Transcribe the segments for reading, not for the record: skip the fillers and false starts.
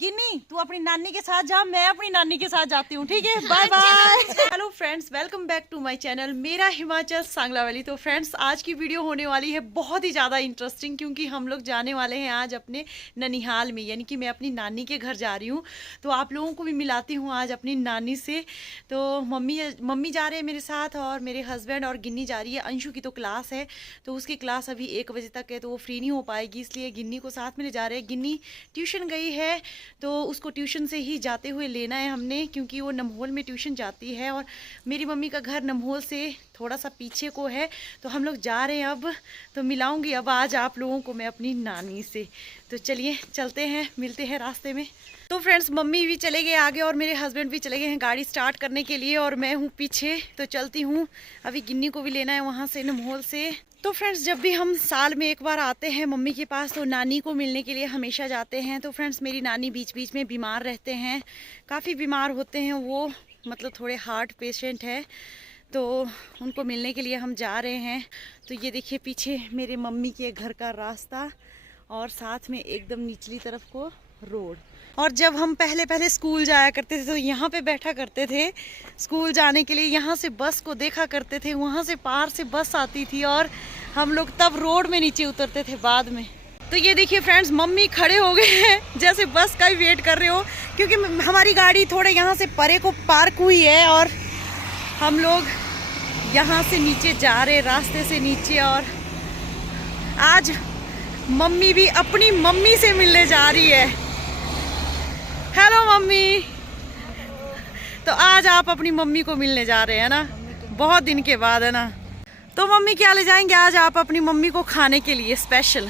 गिन्नी तू अपनी नानी के साथ जा, मैं अपनी नानी के साथ जाती हूँ, ठीक है। Bye bye. Hello friends, welcome back to my channel मेरा हिमाचल सांगला वैली। तो फ्रेंड्स आज की वीडियो होने वाली है बहुत ही ज़्यादा इंटरेस्टिंग, क्योंकि हम लोग जाने वाले हैं आज अपने ननिहाल में, यानी कि मैं अपनी नानी के घर जा रही हूँ। तो आप लोगों को भी मिलाती हूँ आज अपनी नानी से। तो मम्मी जा रहे हैं मेरे साथ और मेरे हस्बैंड, और गिन्नी जा रही है। अंशु की तो क्लास है, तो उसकी क्लास अभी 1 बजे तक है, तो वो फ्री नहीं हो पाएगी, इसलिए गिन्नी को साथ में ले जा रहे हैं। गिन्नी ट्यूशन गई है, तो उसको ट्यूशन से ही जाते हुए लेना है हमने, क्योंकि वो नमहोल में ट्यूशन जाती है और मेरी मम्मी का घर नमहोल से थोड़ा सा पीछे को है। तो हम लोग जा रहे हैं अब, तो मिलाऊंगी अब आज आप लोगों को मैं अपनी नानी से। तो चलिए चलते हैं, मिलते हैं रास्ते में। तो फ्रेंड्स मम्मी भी चले गए आगे और मेरे हस्बैंड भी चले गए हैं गाड़ी स्टार्ट करने के लिए, और मैं हूँ पीछे। तो चलती हूँ, अभी गिन्नी को भी लेना है वहाँ से नमहोल से। तो फ्रेंड्स जब भी हम साल में एक बार आते हैं मम्मी के पास, तो नानी को मिलने के लिए हमेशा जाते हैं। तो फ्रेंड्स मेरी नानी बीच बीच में बीमार रहते हैं, काफ़ी बीमार होते हैं वो, मतलब थोड़े हार्ट पेशेंट है, तो उनको मिलने के लिए हम जा रहे हैं। तो ये देखिए पीछे मेरे मम्मी के घर का रास्ता, और साथ में एकदम निचली तरफ को रोड। और जब हम पहले स्कूल जाया करते थे तो यहाँ पे बैठा करते थे स्कूल जाने के लिए, यहाँ से बस को देखा करते थे, वहाँ से पार से बस आती थी और हम लोग तब रोड में नीचे उतरते थे बाद में। तो ये देखिए फ्रेंड्स मम्मी खड़े हो गए हैं जैसे बस का ही वेट कर रहे हो, क्योंकि हमारी गाड़ी थोड़े यहाँ से परे को पार्क हुई है और हम लोग यहाँ से नीचे जा रहे, रास्ते से नीचे। और आज मम्मी भी अपनी मम्मी से मिलने जा रही है। Hello mummy. तो आज आप अपनी मम्मी को मिलने जा रहे हैं ना, बहुत दिन के बाद, है ना। तो मम्मी क्या ले जाएंगे आज आप अपनी मम्मी को खाने के लिए स्पेशल?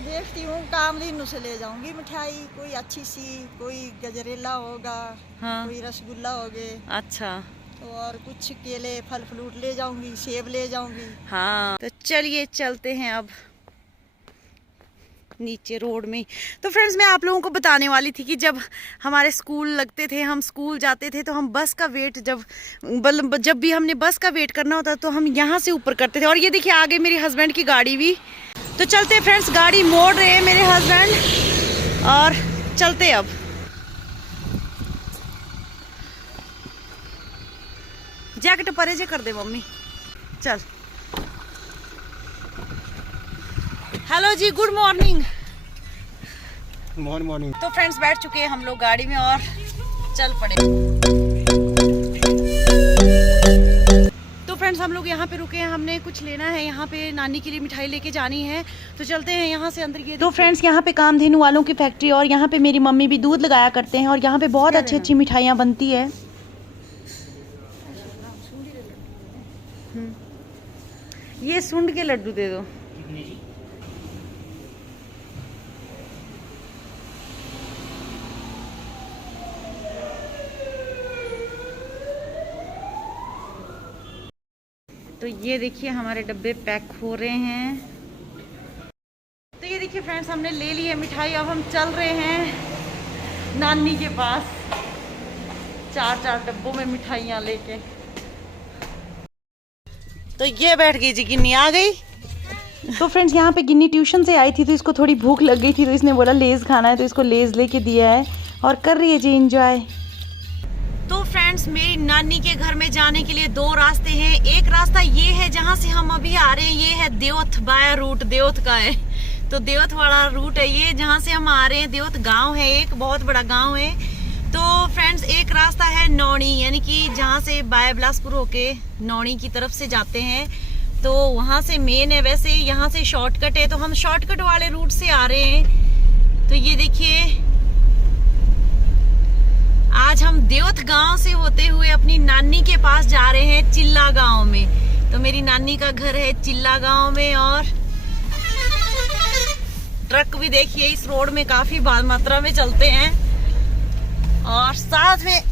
देखती हूँ, कामलीनू से ले जाऊंगी मिठाई, कोई अच्छी सी, कोई गजरेला होगा, हाँ। कोई रसगुल्ला हो गए, अच्छा। तो और कुछ केले फल फ्रूट ले जाऊंगी, सेब ले जाऊंगी। हाँ तो चलिए चलते हैं अब नीचे रोड में। तो फ्रेंड्स मैं आप लोगों को बताने वाली थी कि जब हमारे स्कूल लगते थे, हम स्कूल जाते थे, तो हम बस का वेट जब भी हमने बस का वेट करना होता तो हम यहाँ से ऊपर करते थे। और ये देखिए आगे मेरे हस्बैंड की गाड़ी भी। तो चलते फ्रेंड्स, गाड़ी मोड़ रहे हैं मेरे हस्बैंड और चलते अब। जैकेट परे जे कर दे मम्मी, चल। हेलो जी, गुड मॉर्निंग। मॉर्निंग। तो फ्रेंड्स बैठ चुके हैं हम लोग गाड़ी में और चल पड़े। तो फ्रेंड्स हम लोग यहाँ पे रुके हैं, हमने कुछ लेना है, यहाँ पे नानी के लिए मिठाई लेके जानी है, तो चलते हैं यहाँ से अंदर। तो फ्रेंड्स यहाँ पे कामधेनु वालों की फैक्ट्री, और यहाँ पे मेरी मम्मी भी दूध लगाया करते हैं, और यहाँ पे बहुत अच्छी अच्छी मिठाइयाँ बनती है। ये सुंड के लड्डू दे दो। तो ये देखिए हमारे डब्बे पैक हो रहे हैं। तो ये देखिए फ्रेंड्स हमने ले ली है मिठाई, अब हम चल रहे हैं नानी के पास 4 डब्बों में मिठाइयाँ लेके। तो ये बैठ गई जी, गिन्नी आ गई। तो फ्रेंड्स यहाँ पे गिन्नी ट्यूशन से आई थी, तो इसको थोड़ी भूख लग गई थी, तो इसने बोला लेज़ खाना है, तो इसको लेज़ लेके दिया है और कर रही है जी एंजॉय। तो फ्रेंड्स मेरी नानी के घर में जाने के लिए 2 रास्ते हैं। एक रास्ता ये है जहाँ से हम अभी आ रहे हैं, ये है देवथ बाया रूट, देवथ का है, तो देवथ वाला रूट है ये जहाँ से हम आ रहे हैं। देवथ गांव है, एक बहुत बड़ा गांव है। तो फ्रेंड्स एक रास्ता है नौणी, यानी कि जहाँ से बाया बिलासपुर होके नौणी की तरफ से जाते हैं, तो वहाँ से मेन है। वैसे यहाँ से शॉर्टकट है, तो हम शॉर्टकट वाले रूट से आ रहे हैं। तो ये देखिए आज हम देवथ गांव से होते हुए अपनी नानी के पास जा रहे हैं चिल्ला गांव में। तो मेरी नानी का घर है चिल्ला गांव में, और ट्रक भी देखिए इस रोड में काफी मात्रा में चलते हैं। और साथ में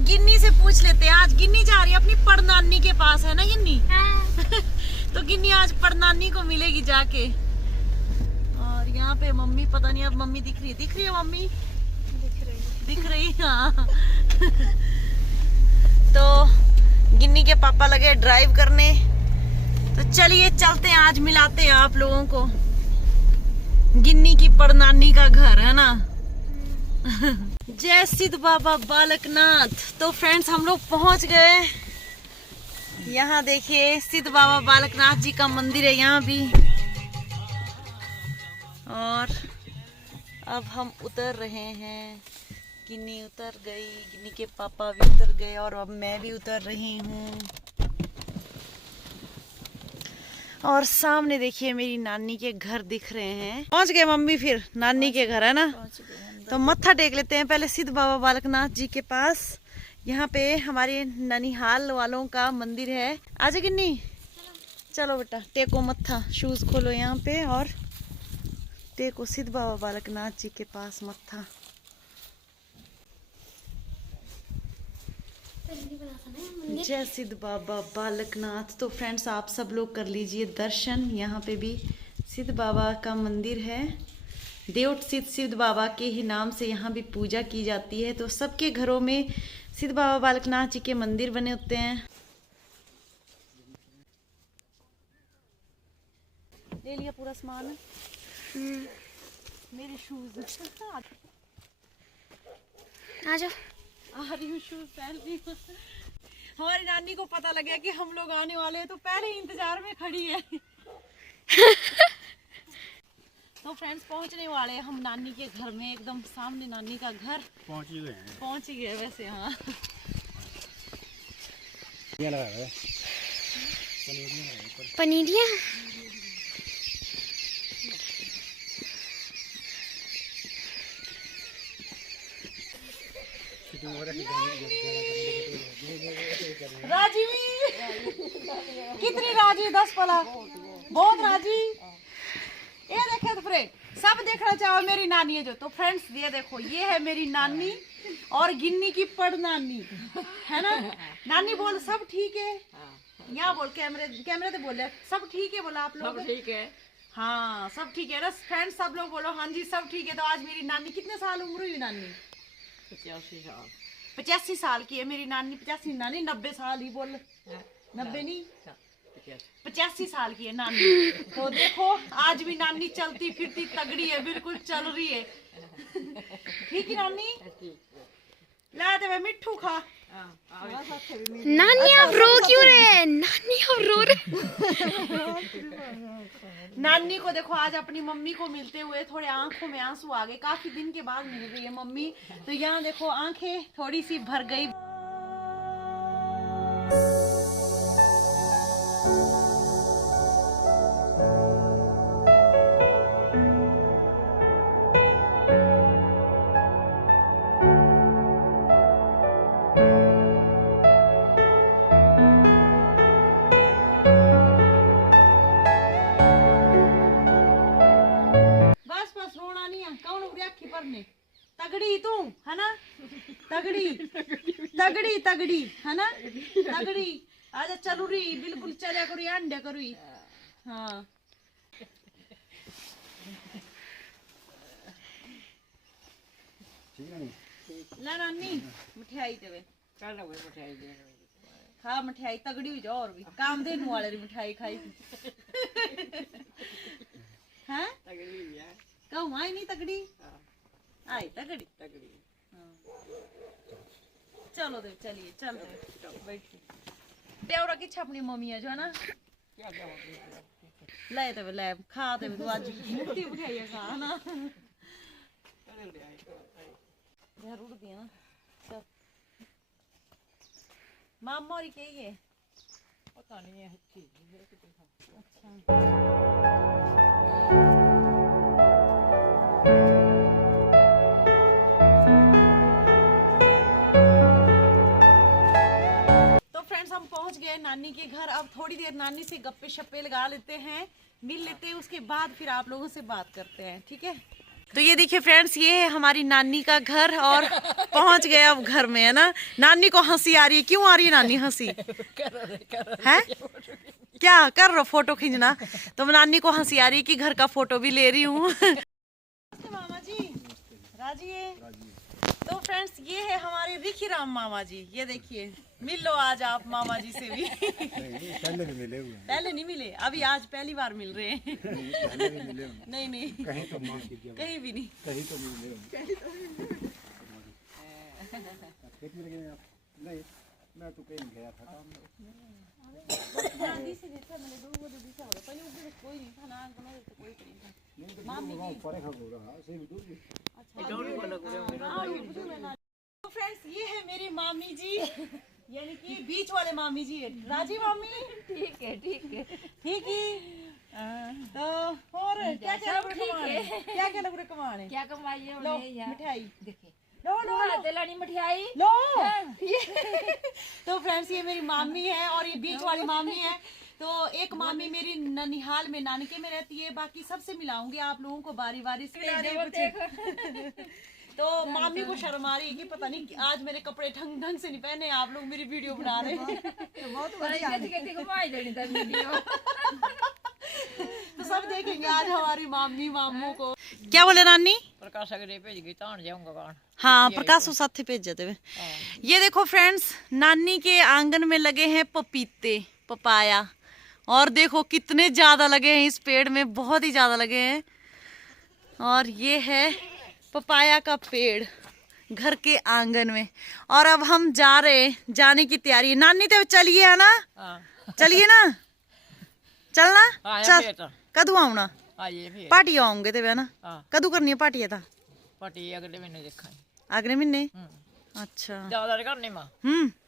गिन्नी से पूछ लेते हैं, आज गिन्नी जा रही है अपनी परनानी के पास, है ना गिन्नी? तो गिन्नी आज परनानी को मिलेगी जाके। और यहाँ पे मम्मी, पता नहीं अब मम्मी दिख रही है मम्मी? दिख रही हाँ। तो गिन्नी के पापा लगे ड्राइव करने, तो चलिए चलते हैं, आज मिलाते हैं आप लोगों को गिन्नी की परनानी का घर, है ना। जय सिद्ध बाबा बालकनाथ। तो फ्रेंड्स हम लोग पहुंच गए। यहाँ देखिए सिद्ध बाबा बालकनाथ जी का मंदिर है यहाँ भी। और अब हम उतर रहे हैं। गिन्नी उतर गई, गिन्नी के पापा भी उतर गए और अब मैं भी उतर रही हूँ। और सामने देखिए मेरी नानी के घर दिख रहे हैं। पहुंच गए मम्मी फिर नानी के घर, है ना? तो मत्था टेक लेते हैं पहले सिद्ध बाबा बालकनाथ जी के पास। यहाँ पे हमारे ननिहाल वालों का मंदिर है। आजा गिन्नी, चलो बेटा टेको मत्था। शूज खोलो यहाँ पे और टेको सिद्ध बाबा बालकनाथ जी के पास मत्था। जय सिद्ध बाबा बालकनाथ। तो फ्रेंड्स आप सब लोग कर लीजिए दर्शन। यहाँ पे भी सिद्ध बाबा का मंदिर है। देवट सिद्ध बाबा के ही नाम से यहाँ भी पूजा की जाती है। तो सबके घरों में सिद्ध बाबा बालकनाथ जी के मंदिर बने होते हैं। ले लिया पूरा सामान? मेरे शूज आ जाओ। आ रही हूँ, शूज पहन रही हूँ। हमारी नानी को पता लग गया कि हम लोग आने वाले हैं तो पहले ही इंतजार में खड़ी है। तो फ्रेंड्स पहुंचने वाले हैं हम नानी के घर में। एकदम सामने नानी का घर। पहुंच ही गए वैसे। हाँ पनीरिया राजी कितनी राजी, 10 पला बहुत राजी। ये देखे तो फ्रेंड सब देखना चाहो मेरी नानी है जो। तो फ्रेंड्स ये देखो ये है मेरी नानी और गिन्नी की पड़ नानी, है ना? नानी बोल सब ठीक है। यहाँ बोल कैमरे तो बोले सब ठीक है। बोला आप लोग सब ठीक है? हाँ सब ठीक है ना फ्रेंड्स। सब लोग बोलो हाँ जी सब ठीक है। तो आज मेरी नानी कितने साल उम्र हुई? नानी 85 साल की है मेरी नानी। 85 नानी 90 साल ही बोल। 90 नहीं 85 साल की है नानी। तो देखो आज भी नानी चलती फिरती तगड़ी है, बिल्कुल चल रही है। ठीक है नानी? ला दे मिट्ठू खा। नानी आप रो क्यों रहे हैं? नानी आप रो रहे। नानी को देखो आज अपनी मम्मी को मिलते हुए थोड़े आंखों में आंसू आ गए। काफी दिन के बाद मिल रही है मम्मी। तो यहाँ देखो आंखें थोड़ी सी भर गई। तगड़ी तू है ना? तगड़ी तगड़ी है ना? तगड़ी आजा चलू रही बिल्कुल चले करू अंडे करू। हाँ ला नानी मिठाई देवे। हाँ मिठाई तगड़ी हुई जाओ और भी काम देने वाले मिठाई खाई। हाँ कहूँ आई नहीं तगड़ी आई तगड़ी। चलो दे चलिए चल बैठिए। देवरा की छपनी मम्मी है जो है ना? ले तब ले खा दे तू आज मुट्ठी उठाइए खा ना। जरूर दिया ना सब। मामा और क्या है पता नहीं है। अच्छा हम पहुंच गए नानी के घर। अब थोड़ी देर नानी से गप्पे शप्पे लगा लेते हैं, मिल लेते हैं, उसके बाद फिर आप लोगों से बात करते हैं। ठीक है? तो ये देखिए फ्रेंड्स ये है हमारी नानी का घर और पहुंच गए अब घर में, है ना? नानी को हंसी आ रही है। क्यों आ रही है नानी हंसी? है क्या कर रहे? फोटो खींचना। तो नानी को हंसी आ रही है कि घर का फोटो भी ले रही हूँ। मामा जी राजी है। तो फ्रेंड्स ये है हमारे रिखी राम मामा जी। ये देखिए मिल लो आज आप मामा जी से भी। पहले भी मिले हुए हैं। पहले नहीं मिले, अभी आज पहली बार मिल रहे हैं। पहले भी मिले हुए हैं। नहीं कहीं तो माफ कीजिए, कहीं भी नहीं। कहीं तो मिले हुए हैं। खेत में लगे आप? नहीं, मैं तो कहीं गया था काम में। नहीं तो गाँव परे खा रहा सही में दूर भी। तो फ्रेंड्स ये है मेरी मामी जी, यानी कि बीच वाले मामी जी है राजी मामी। ठीक है ठीक है। तो और क्या क्या लग रहे कमाने क्या कमाई है लो उन्हें यार? मिठाई देखे लो लो लो तेलानी मिठाई लो। तो फ्रेंड्स ये मेरी मामी है और ये बीच वाली मामी है। तो एक मामी मेरी ननिहाल में नानके में रहती है, बाकी सबसे मिलाऊंगी आप लोगों को बारी बारी से। तो मामी को शर्म आ रही है कि पता नहीं कि आज मेरे कपड़े ढंग से नहीं पहने, आप लोग मेरी वीडियो बना रहे हैं। बहुत बढ़िया। तो सब देखेंगे आज हमारी मामी मामू को। क्या बोले नानी? प्रकाश अगले भेज गई तान जाऊंगा कौन? हाँ प्रकाश को साथ भेज जाते हुए। ये देखो फ्रेंड्स, नानी के आंगन में लगे हैं पपीते, पपाया, और देखो कितने ज्यादा लगे हैं इस पेड़ में, बहुत ही ज्यादा लगे हैं। और ये है पपाया का पेड़ घर के आंगन में। और अब हम जा रहे हैं, जाने की तैयारी। नानी तो चलिए है ना, चलिए ना, चलना चल कदू आना पार्टी आऊंगे ते ना कदू करनी है पार्टी था पार्टी अगले महीने देखा अगले महीने। अच्छा ज्यादा करने मां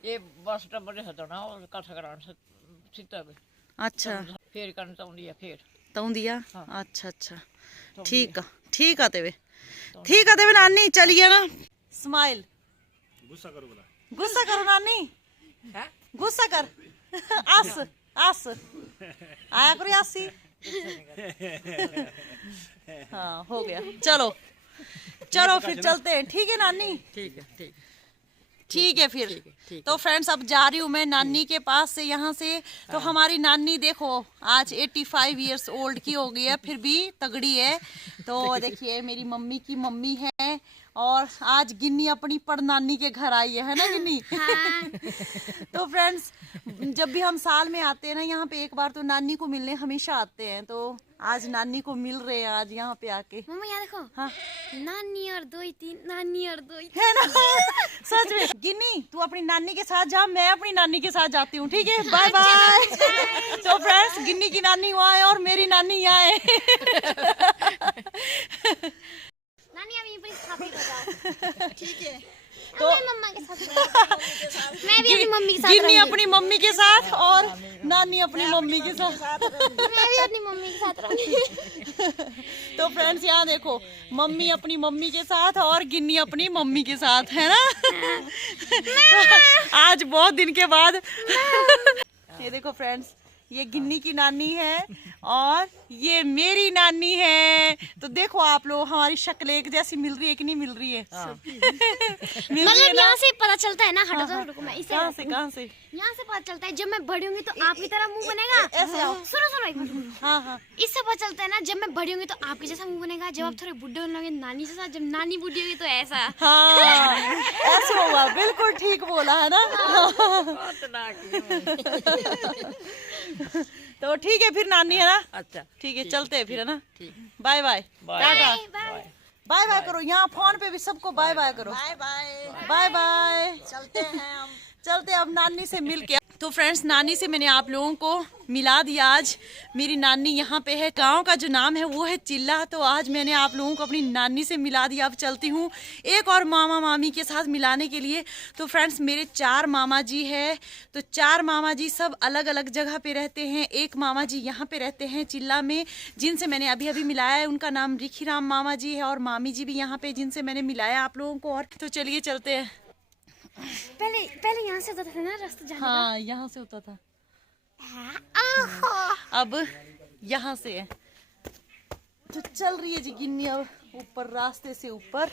ये बस टबर हटना और इकट्ठा कराना सीता पे। अच्छा फिर करन ताउंदी है फिर ताउंदिया। अच्छा अच्छा ठीक है तेवे नानी चलिए ना। स्माइल गुस्सा करो नानी, गुस्सा कर। आस आया करो आसी। हाँ हो गया, चलो फिर चलते हैं। ठीक है नानी? ठीक है फिर। तो फ्रेंड्स अब जा रही हूँ मैं नानी के पास से, यहाँ से। तो हमारी नानी देखो आज 85 इयर्स ओल्ड की हो गई है, फिर भी तगड़ी है। तो देखिए मेरी मम्मी की मम्मी है, और आज गिन्नी अपनी पड़नानी के घर आई है ना गिन्नी? हाँ। तो फ्रेंड्स जब भी हम साल में आते हैं ना यहाँ पे एक बार, तो नानी को मिलने हमेशा आते हैं। तो आज नानी को मिल रहे हैं आज यहाँ पे आके। मम्मा यहाँ देखो। हाँ नानी और दो ही तीन, नानी और दो ही है ना? सच में गिन्नी तू अपनी नानी के साथ जा, मैं अपनी नानी के साथ जाती हूँ। ठीक है बाय बाय। तो फ्रेंड्स गिन्नी की नानी वहाँ है और मेरी नानी यहाँ है। नानी अभी पर खाते बजाओ। ठीक है। तो मम्मा के साथ मैं भी अपनी मम्मी के साथ गिन्नी अपनी मम्मी के साथ और नानी अपनी मम्मी के साथ। मैं भी अपनी मम्मी के साथ रहूंगी। तो फ्रेंड्स यहाँ देखो, मम्मी अपनी मम्मी के साथ और गिन्नी अपनी मम्मी के साथ, है ना? आज बहुत दिन के बाद। ये देखो फ्रेंड्स, ये गिन्नी की नानी है और ये मेरी नानी है। तो देखो आप लोग हमारी शक्ल एक जैसी मिल रही है कि नहीं मिल रही है? मिल रही है ना? यहाँ से पता चलता है ना। हटो तो रुको, मैं इसे कहाँ से यहाँ से पता चलता है जब मैं बड़ी होंगी तो आपकी तरह मुंह बनेगा। ऐसे आओ। सुनो एक मिनट। हाँ इससे पता चलता है ना जब मैं बड़ी होंगी तो आपके जैसा मुंह बनेगा, जब आप थोड़े बुढ़े होने लगे नानी जैसा, जब नानी बुढ़ी होगी तो ऐसा। हाँ ऐसे होगा, बिल्कुल ठीक बोला है ना? तो ठीक है फिर नानी, है ना? अच्छा ठीक है चलते हैं फिर, है ना? Bye bye tata bye. Bye bye करो, यहाँ फोन पे भी सबको बाय बाय करो। Bye bye. Bye bye. चलते हैं हम। चलते अब नानी से मिल के। तो फ्रेंड्स नानी से मैंने आप लोगों को मिला दिया। आज मेरी नानी यहाँ पे है, गांव का जो नाम है वो है चिल्ला। तो आज मैंने आप लोगों को अपनी नानी से मिला दिया। अब चलती हूँ एक और मामा मामी के साथ मिलाने के लिए। तो फ्रेंड्स मेरे 4 मामा जी है, तो 4 मामा जी सब अलग अलग जगह पे रहते हैं। एक मामा जी यहाँ पे रहते हैं चिल्ला में, जिनसे मैंने अभी अभी मिलाया है, उनका नाम रिखीराम मामा जी है। और मामी जी भी यहाँ पे जिनसे मैंने मिलाया आप लोगों को। और तो चलिए चलते हैं। पहले यहाँ से होता था ना रास्ता जाने हाँ यहाँ से होता था, का। अब यहाँ से है। तो चल रही है जी गिन्नी अब ऊपर, रास्ते से ऊपर।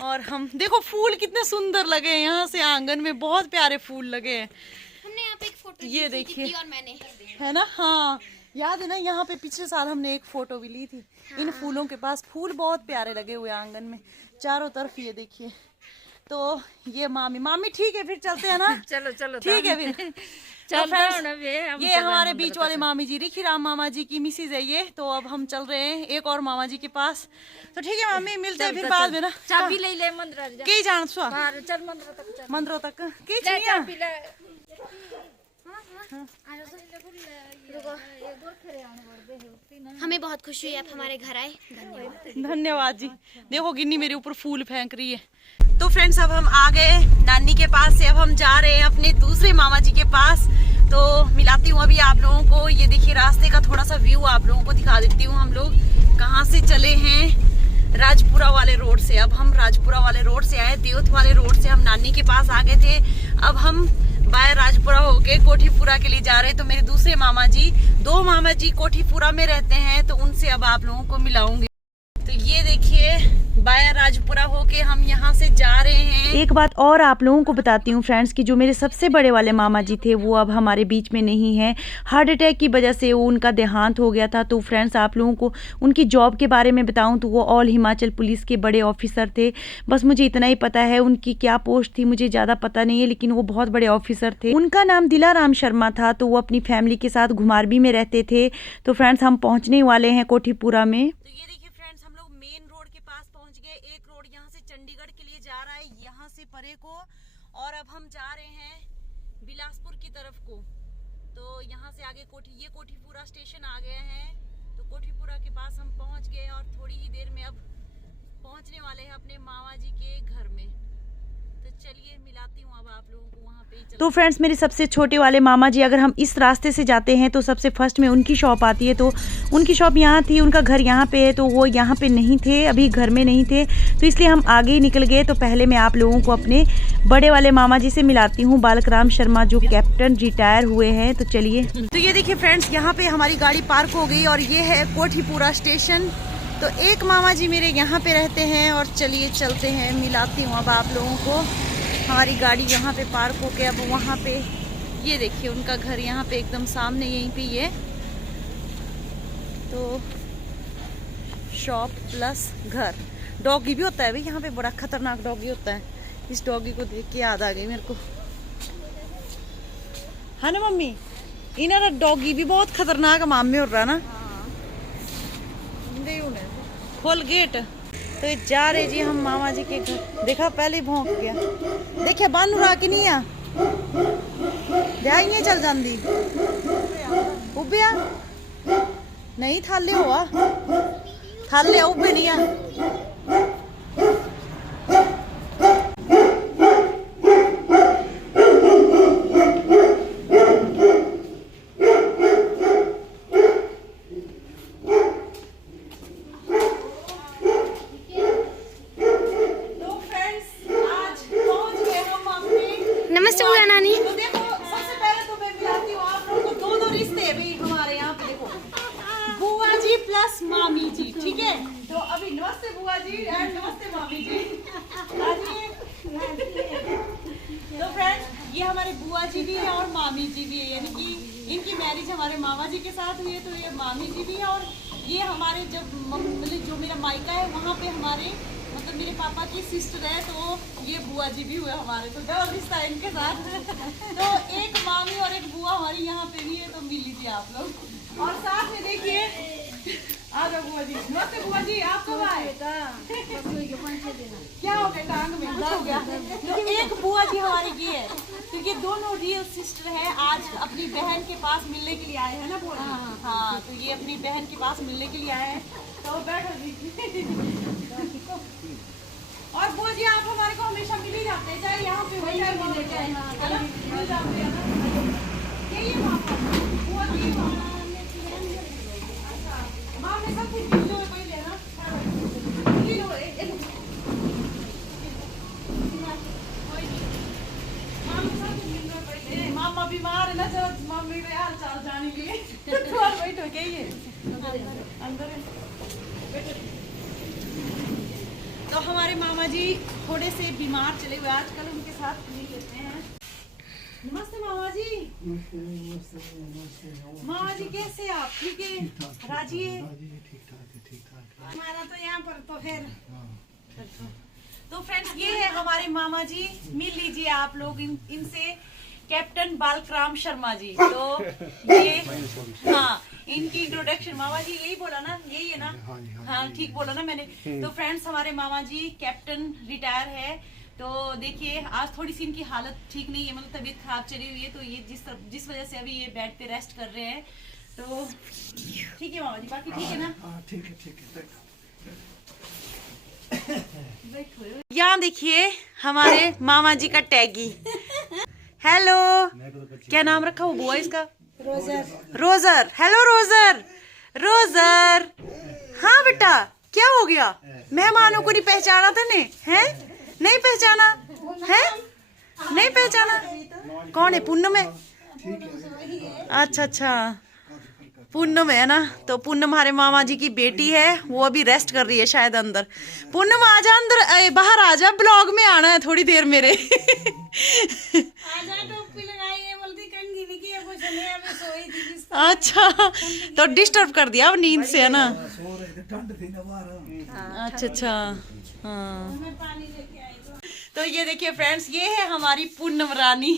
और हम देखो फूल कितने सुंदर लगे हैं, यहाँ से आंगन में बहुत प्यारे फूल लगे हैं। हमने यहाँ पे एक फोटो ये देखिए, और मैंने, है ना? हाँ याद है ना, यहाँ पे पिछले साल हमने एक फोटो भी ली थी। इन फूलों के पास फूल बहुत प्यारे लगे हुए आंगन में चारों तरफ। ये देखिए तो ये मामी ठीक है, फिर चलते हैं ना। चलो चलो ठीक है फिर। तो friends, ये हमारे बीच वाले मामी जी रिखी राम मामा जी की मिसिज है ये। तो अब हम चल रहे हैं एक और मामा जी के पास। तो ठीक है मामी, मिलते हैं फिर बाद में ना। चाबी ले ले मंदिर जा कई जान सुआ बाहर चल मंदिर तक चल मंदिरों तक कई ले चाहिए। चाबी ले हमें बहुत खुशी हुई आप हमारे घर आए, धन्यवाद। धन्यवाद जी। देखो गिन्नी मेरे ऊपर फूल फेंक रही है। तो फ्रेंड्स, अब हम आ गए नानी के पास से। अब हम जा रहे हैं अपने दूसरे मामा जी के पास। तो मिलाती हूँ अभी आप लोगों को। ये देखिए रास्ते का थोड़ा सा व्यू आप लोगों को दिखा देती हूँ। हम लोग कहाँ से चले हैं, राजपुरा वाले रोड से। अब हम राजपुरा वाले रोड से आए, देवथ वाले रोड से हम नानी के पास आ गए थे। अब हम बाय राजपुरा होके कोठीपुरा के लिए जा रहे हैं। तो मेरे दूसरे मामा जी, दो मामा जी कोठीपुरा में रहते हैं, तो उनसे अब आप लोगों को मिलाऊंगी। तो ये देखिए बाया राजपुरा होके हम यहाँ से जा रहे हैं। एक बात और आप लोगों को बताती हूँ फ्रेंड्स कि जो मेरे सबसे बड़े वाले मामा जी थे वो अब हमारे बीच में नहीं है। हार्ट अटैक की वजह से उनका देहांत हो गया था। तो फ्रेंड्स, आप लोगों को उनकी जॉब के बारे में बताऊँ तो वो ऑल हिमाचल पुलिस के बड़े ऑफिसर थे। बस मुझे इतना ही पता है, उनकी क्या पोस्ट थी मुझे ज़्यादा पता नहीं है, लेकिन वो बहुत बड़े ऑफिसर थे। उनका नाम दिलाराम शर्मा था। तो वो अपनी फैमिली के साथ घुमारवी में रहते थे। तो फ्रेंड्स, हम पहुँचने वाले हैं कोठीपुरा में। चंडीगढ़ के लिए जा रहा है यहाँ से परे को, और अब हम जा रहे हैं बिलासपुर की तरफ को। तो यहाँ से आगे ये कोठीपुरा स्टेशन आ गया है। तो कोठीपुरा के पास हम पहुँच गए और थोड़ी ही देर में अब पहुँचने वाले हैं अपने मामा जी के घर में। तो चलिए मिलाती हूँ अब आप लोगों को वहाँ पे। तो फ्रेंड्स, मेरे सबसे छोटे वाले मामा जी, अगर हम इस रास्ते से जाते हैं तो सबसे फर्स्ट में उनकी शॉप आती है। तो उनकी शॉप यहाँ थी, उनका घर यहाँ पे है। तो वो यहाँ पे नहीं थे, अभी घर में नहीं थे, तो इसलिए हम आगे ही निकल गए। तो पहले मैं आप लोगों को अपने बड़े वाले मामा जी से मिलाती हूँ, बालकराम शर्मा, जो कैप्टन रिटायर हुए हैं। तो चलिए। तो ये देखिए फ्रेंड्स, यहाँ पे हमारी गाड़ी पार्क हो गई और ये है कोठीपुरा स्टेशन। तो एक मामा जी मेरे यहाँ पे रहते हैं और चलिए चलते हैं, मिलाती हूँ अब आप लोगों को। हमारी गाड़ी यहाँ पे पार्क हो के अब वहाँ पे, ये देखिए उनका घर यहाँ पे एकदम सामने, यहीं पे ये। तो शॉप प्लस घर। डॉगी भी होता है भाई यहाँ पे, बड़ा खतरनाक डॉगी होता है। इस डॉगी को देख के याद आ गई मेरे को, है ना मम्मी? इन्हें डॉगी भी बहुत खतरनाक मामे हो रहा ना। खोल गेट। तो जा रहे जी हम मामा जी के घर। देखा पहले ही भौंक गया। देखिए बानू रहा कि नहीं आ ध्यान चल जाती उबिया नहीं थाले हुआ थाले उबे नहीं आ। नमस्ते बुआ नानी। तो देखो सबसे पहले तो मैं मिलाती हूँ आप लोगों को। दो रिश्ते हैं भाई हमारे यहाँ पे। देखो बुआ जी प्लस मामी जी, ठीक है? तो अभी नमस्ते बुआ जी एंड नमस्ते मामी जी। तो फ्रेंड्स, ये हमारे बुआ जी भी है और मामी जी भी है, यानी कि इनकी मैरिज हमारे मामा जी के साथ हुई है। तो ये मामी जी भी है और ये हमारे मतलब जो मेरा मायका है वहाँ पे हमारे मतलब मेरे पापा की सिस्टर है। तो ये बुआ जी भी हुए हमारे, तो डबल रिश्ता है इनके साथ। तो एक मामी और एक बुआ हमारी यहाँ पे भी है, तो मिल लीजिए आप लोग। और साथ में देखिए आ जाओ बुआ जी। नमस्ते बुआ जी, आप कब आए? क्या हो गया टांग में? कुछ हो गया? तो एक बुआ जी हमारी की है, क्योंकि दोनों रियल सिस्टर है। आज अपनी बहन के पास मिलने के लिए आए हैं ना बुआ जी? हाँ, तो ये अपनी बहन के पास मिलने के लिए आए हैं। तो बैठो जी। और बुआ जी आप हमारे को हमेशा मिल ही जाते हैं, चाहे यहाँ पे हो चाहे वहाँ पे जाए, है ना? मिल जाते हैं ना। यही है वहाँ पर बुआ जी। अच्छा माँ ने सब कुछ मिल लो पहले ना, मिल लो एक मामा बीमार है ना, चलो मम्मी को यार चाल जाने के लिए तो और बैठो क्या ये अंदर है बैठो। तो हमारे मामा जी थोड़े से बीमार चले हुए आजकल, उनके साथ मिल लेते हैं। नमस्ते मामा जी। मामा जी कैसे आप? ठीक है, राजी है? ठीक ठाक। हमारा तो यहाँ पर तो फिर तो तो फ्रेंड्स ये है हमारे मामा जी, मिल लीजिए आप लोग इनसे, कैप्टन बालकृष्ण शर्मा जी। तो ये हाँ, इनकी इंट्रोडक्शन मामा जी यही बोला ना, यही है ना? हाँ ठीक बोला ना मैंने। तो फ्रेंड्स हमारे मामा जी कैप्टन रिटायर है। तो देखिए आज थोड़ी सी इनकी हालत ठीक नहीं है, मतलब तबीयत खराब चली हुई है, तो ये जिस वजह से अभी ये बेड पे रेस्ट कर रहे हैं। तो ठीक है मामा जी, बाकी ठीक है ना? ठीक है ठीक है। यहाँ देखिए हमारे मामा जी का टैगी। हेलो, क्या नाम रखा वो बुआ इसका? रोजर। Hello Roger. रोजर, हाँ बेटा क्या हो गया? मेहमानों को नहीं पहचाना तूने? हैं? नहीं पहचाना है? नहीं पहचाना? कौन है? पूनम है? अच्छा अच्छा, पूनम है ना। तो पूनम हमारे मामा जी की बेटी है, वो अभी रेस्ट कर रही है शायद अंदर। पूनम आजा अंदर, बाहर आजा, ब्लॉग में आना है थोड़ी देर मेरे। अच्छा, तो डिस्टर्ब कर दिया अब नींद से, है ना? अच्छा अच्छा, हाँ। तो ये देखिए फ्रेंड्स, ये है हमारी पूनम रानी।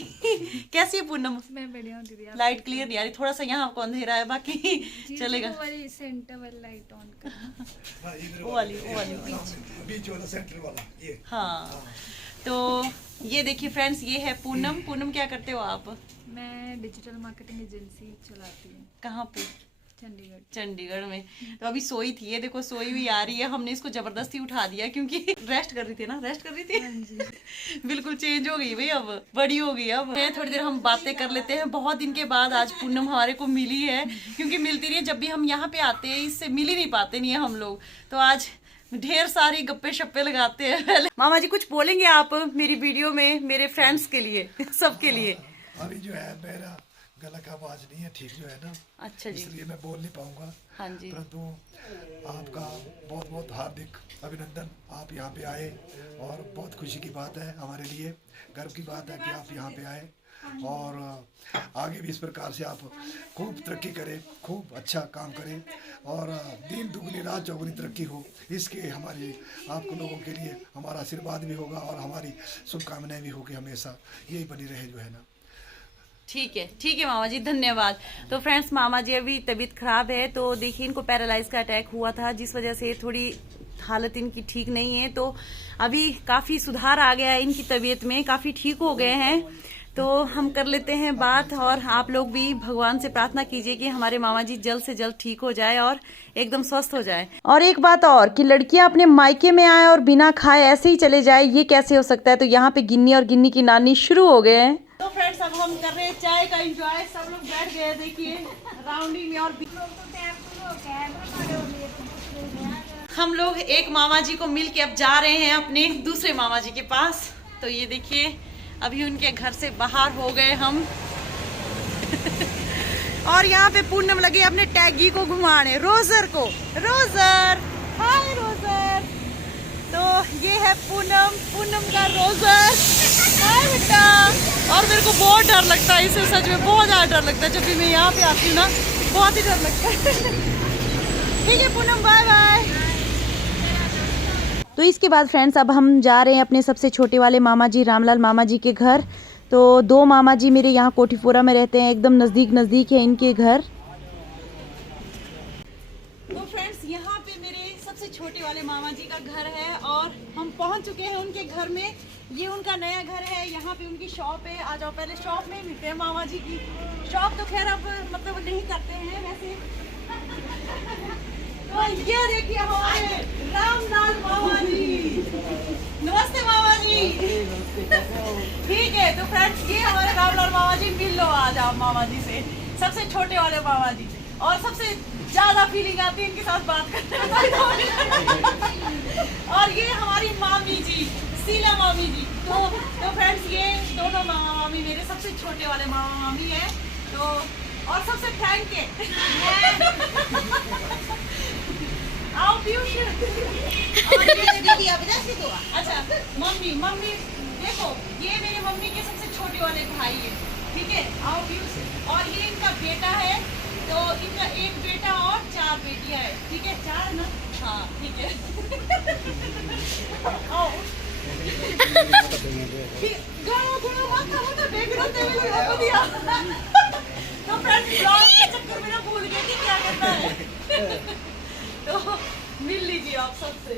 कैसी है पूनम? मैं बढ़िया हूँ दीदी। लाइट क्लियर नहीं आ रही, थोड़ा सा यहाँ को अंधेरा है, बाकी चलेगा। वो वाली सेंटर वाली लाइट ऑन करना। वो वाली बीच वाला सेंटर वाला ये। हाँ, तो ये देखिए फ्रेंड्स, ये है पूनम। पूनम क्या करते हो आप? मैं डिजिटल मार्केटिंग एजेंसी चलाती हूँ। कहाँ पे? चंडीगढ़। चंडीगढ़ में। तो अभी सोई थी, ये देखो सोई हुई आ रही है। हमने इसको जबरदस्ती उठा दिया क्योंकि रेस्ट कर रही थी ना, रेस्ट कर रही थी। बिल्कुल चेंज हो गई भाई, अब बड़ी हो गई। अब थोड़ी देर हम बातें कर लेते हैं। बहुत दिन के बाद आज पूनम हमारे को मिली है, क्योंकि मिलती नहीं है, जब भी हम यहाँ पे आते हैं इससे मिल ही नहीं पाते नहीं है हम लोग। तो आज ढेर सारी गप्पे शप्पे लगाते हैं। पहले मामा जी कुछ बोलेंगे आप मेरी वीडियो में, मेरे फ्रेंड्स के लिए, सबके लिए? अभी जो है मेरा गला का आवाज नहीं है ठीक जो है ना। अच्छा जी, इसलिए मैं बोल नहीं पाऊंगा। हाँ जी। परंतु आपका बहुत बहुत हार्दिक अभिनंदन, आप यहाँ पे आए और बहुत खुशी की बात है हमारे लिए, गर्व की बात है कि आप यहाँ पे आए। और आगे भी इस प्रकार से आप खूब तरक्की करें, खूब अच्छा काम करें और दिन दुगनी रात चौगुनी तरक्की हो, इसके हमारी आपको लोगों के लिए हमारा आशीर्वाद भी होगा और हमारी शुभकामनाएं भी होगी, हमेशा यही बनी रहे जो है ना। ठीक है मामा जी, धन्यवाद। तो फ्रेंड्स मामा जी अभी तबीयत खराब है, तो देखिए इनको पैरालाइज का अटैक हुआ था, जिस वजह से थोड़ी हालत इनकी ठीक नहीं है। तो अभी काफ़ी सुधार आ गया है इनकी तबीयत में, काफ़ी ठीक हो गए हैं। तो हम कर लेते हैं बात, और आप लोग भी भगवान से प्रार्थना कीजिए कि हमारे मामा जी जल्द से जल्द ठीक हो जाए और एकदम स्वस्थ हो जाए। और एक बात और कि लड़कियां अपने मायके में आए और बिना खाए ऐसे ही चले जाए, ये कैसे हो सकता है? तो यहाँ पे गिन्नी और गिन्नी की नानी शुरू हो गए हैं। तो फ्रेंड्स अब हम कर रहे हैं चाय का एंजॉय। सब लोग बैठ गए, देखिए राउंडिंग में। और हम लोग एक मामा जी को मिल के अब जा रहे हैं अपने दूसरे मामा जी के पास। तो ये देखिए अभी उनके घर से बाहर हो गए हम। और यहाँ पे पूनम लगी अपने टैगी को घुमाने, रोजर को। रोजर, हाय रोजर। तो ये है पूनम का रोजर। हाय बेटा। और मेरे को बहुत डर लगता है इसे, सच में बहुत ज़्यादा डर लगता है। जब भी मैं यहाँ पे आती हूँ ना, बहुत ही डर लगता है। ठीक है पूनम, बाय बाय। तो इसके बाद फ्रेंड्स अब हम जा रहे हैं अपने सबसे छोटे वाले मामा जी, रामलाल मामा जी के घर। तो दो मामा जी मेरे यहाँ कोठीपुरा में रहते हैं, एकदम नज़दीक है इनके घर। तो फ्रेंड्स यहाँ पे मेरे सबसे छोटे वाले मामा जी का घर है और हम पहुँच चुके हैं उनके घर में। ये उनका नया घर है, यहाँ पे उनकी शॉप है। आ जाओ, पहले शॉप में मिलते हैं मामा जी की। शॉप तो खैर अब मतलब नहीं करते हैं वैसे। तो ये देखिए हमारे रामलाल मामा जी। नमस्ते मामा जी। ठीक है, तो फ्रेंड्स ये हमारे रामलाल मामा जी, मिल लो आ जाओ मामा जी से, सबसे छोटे वाले मामा जी। और सबसे ज्यादा फीलिंग आती है इनके साथ बात करने में। और ये हमारी मामी जी, शीला मामी जी। तो फ्रेंड्स ये दोनों मामा मामी मेरे सबसे छोटे वाले मामा मामी है। तो और सबसे फ्रैंक है आओ पीयूष। अच्छा मम्मी देखो, ये मेरे मम्मी के सबसे छोटे वाले भाई है। ठीक है, आओ पीयूष। और ये इनका बेटा है, तो इनका एक बेटा और 4 बेटियां है। ठीक है, 4 ना? हाँ ठीक है। आओ तो फ्रेंड्स ब्लॉग के चक्कर में ना भूल गए कि क्या करना है। तो मिल लीजिए आप सबसे।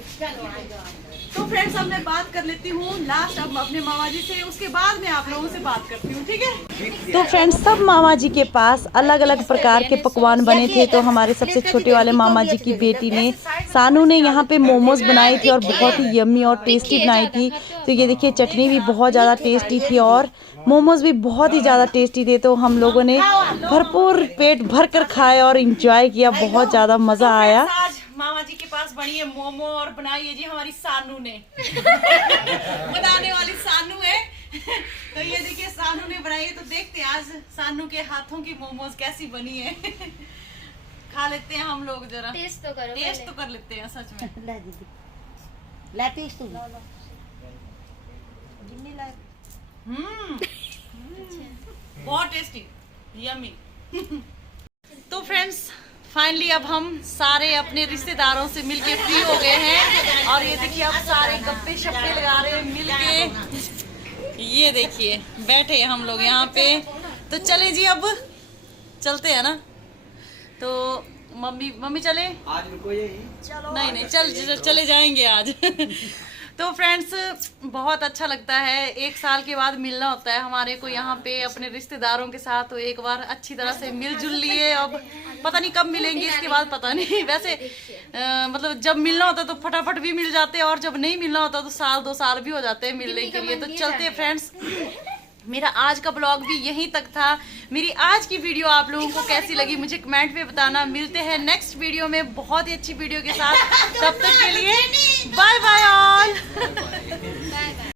तो फ्रेंड्स अब मैं बात कर लेती हूँ लास्ट अब अपने मामा जी से, उसके बाद मैं आप लोगों से बात करती हूँ, ठीक है। तो फ्रेंड्स सब मामा जी के पास अलग अलग प्रकार के पकवान बने थे। तो हमारे सबसे छोटे वाले मामा जी की बेटी ने सानू ने यहाँ पे मोमोज बनाई थी और बहुत ही यम्मी और टेस्टी बनाई थी। तो ये देखिए चटनी भी बहुत ज़्यादा टेस्टी थी और मोमोज भी बहुत ही ज़्यादा टेस्टी थे। तो हम लोगों ने भरपूर पेट भर कर खाए और इंजॉय किया, बहुत ज़्यादा मज़ा आया। मामा जी के पास बनी है मोमो और बनाई है जी हमारी सानू ने। बनाने वाली सानू है। तो ये देखिए सानू ने बनाई है। तो देखते हैं आज सानू के हाथों की मोमोज कैसी बनी है। खा लेते हैं हम लोग, जरा टेस्ट तो करो, टेस्ट तो कर लेते हैं सच में। ले दीदी ले पीस तू जिन्नी ला बहुत टेस्टी यम्मी। तो फ्रेंड्स फाइनली अब हम सारे अपने रिश्तेदारों से मिलके फ्री हो गए हैं और ये देखिए अब सारे गप्पे शप्पे लगा रहे हैं मिलके। ये देखिए बैठे हैं हम लोग यहाँ पे। तो चले जी अब चलते हैं ना। तो मम्मी चले आज रुको यही नहीं चले जाएंगे आज। तो फ्रेंड्स बहुत अच्छा लगता है, एक साल के बाद मिलना होता है हमारे को यहाँ पे अपने रिश्तेदारों के साथ। तो एक बार अच्छी तरह से मिलजुल लिए, अब पता नहीं कब मिलेंगे इसके बाद पता नहीं। वैसे मतलब जब मिलना होता तो फटाफट भी मिल जाते हैं और जब नहीं मिलना होता तो साल 2 साल भी हो जाते हैं मिलने के लिए। तो चलते हैं फ्रेंड्स। मेरा आज का ब्लॉग भी यहीं तक था। मेरी आज की वीडियो आप लोगों को कैसी लगी मुझे कमेंट में बताना। मिलते हैं नेक्स्ट वीडियो में बहुत ही अच्छी वीडियो के साथ। तब तक के लिए बाय बाय ऑल।